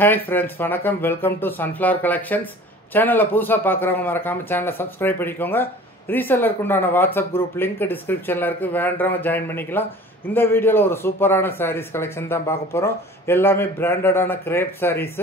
Hi friends, vanakkam. Welcome to Sunflower Collections. Channel puusa paakuravanga marakama channel subscribe பண்ணிக்கோங்க. Reseller குண்டான WhatsApp group link descriptionல இருக்கு. வேண்டறவங்க join பண்ணிக்கலாம். இந்த வீடியோல ஒரு சூப்பரான sarees collection தான் பார்க்க போறோம். எல்லாமே பிராண்டடான crepe sarees.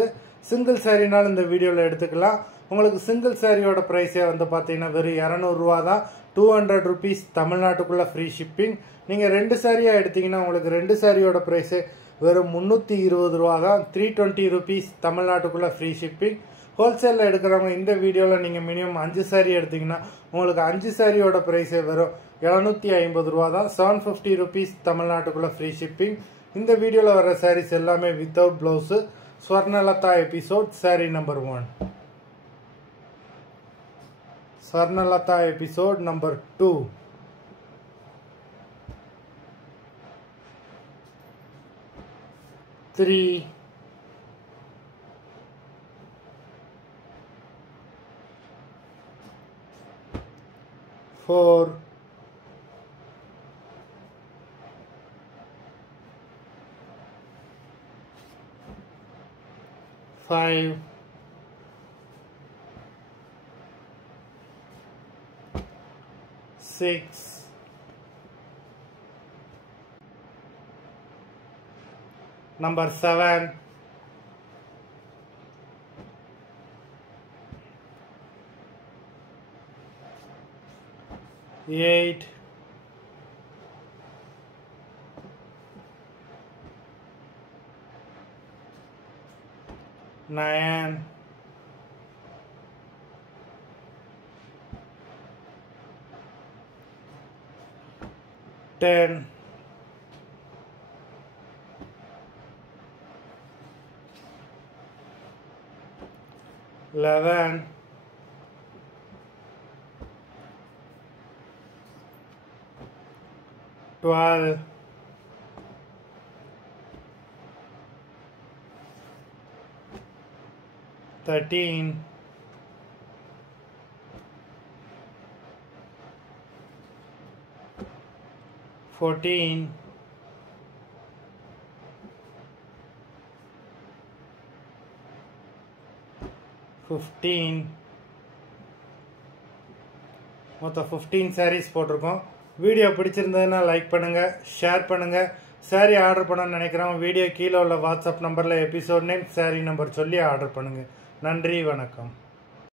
Single saree-னால இந்த வீடியோல எடுத்துக்கலாம். உங்களுக்கு single saree-யோட price வந்து பாத்தீங்கன்னா வெறும் 200 ரூபாய் தான். 200 rupees தமிழ்நாட்டுக்குள்ள free shipping. நீங்க ரெண்டு சாரியா எடுத்தீங்கன்னா உங்களுக்கு ரெண்டு சாரியோட price வெறும் 320 ரூபாய் தான். 320 rupees தமிழ்நாட்டுக்குள்ள ஃப்ரீ ஷிப்பிங். ஹோல்சேல்ல எடுக்கிறவங்க இந்த வீடியோல நீங்க மினிமம் 5 சாரி எடுத்தீங்கன்னா உங்களுக்கு 5 சாரியோட பிரைஸ் வெறும் 750 ரூபாய் தான். 750 rupees தமிழ்நாட்டுக்குள்ள ஃப்ரீ ஷிப்பிங். இந்த வீடியோல வர sarees எல்லாமே without blouse. Swarnalatha episode sorry number 1. Swarnalatha episode number 2. 3 4 5 6 Number 7 8 9 10 11 12 13 14 15 மொத்தம் 15 sarees போட்டிருக்கோம். வீடியோ பிடிச்சிருந்ததுன்னா லைக் பண்ணுங்க, ஷேர் பண்ணுங்க. சாரி ஆர்டர் பண்ணணும்னு நினைக்கிறவங்க வீடியோ கீழே உள்ள வாட்ஸ்அப் நம்பர்ல எபிசோட் நேம் சாரி நம்பர் சொல்லி ஆர்டர் பண்ணுங்க. நன்றி, வணக்கம்.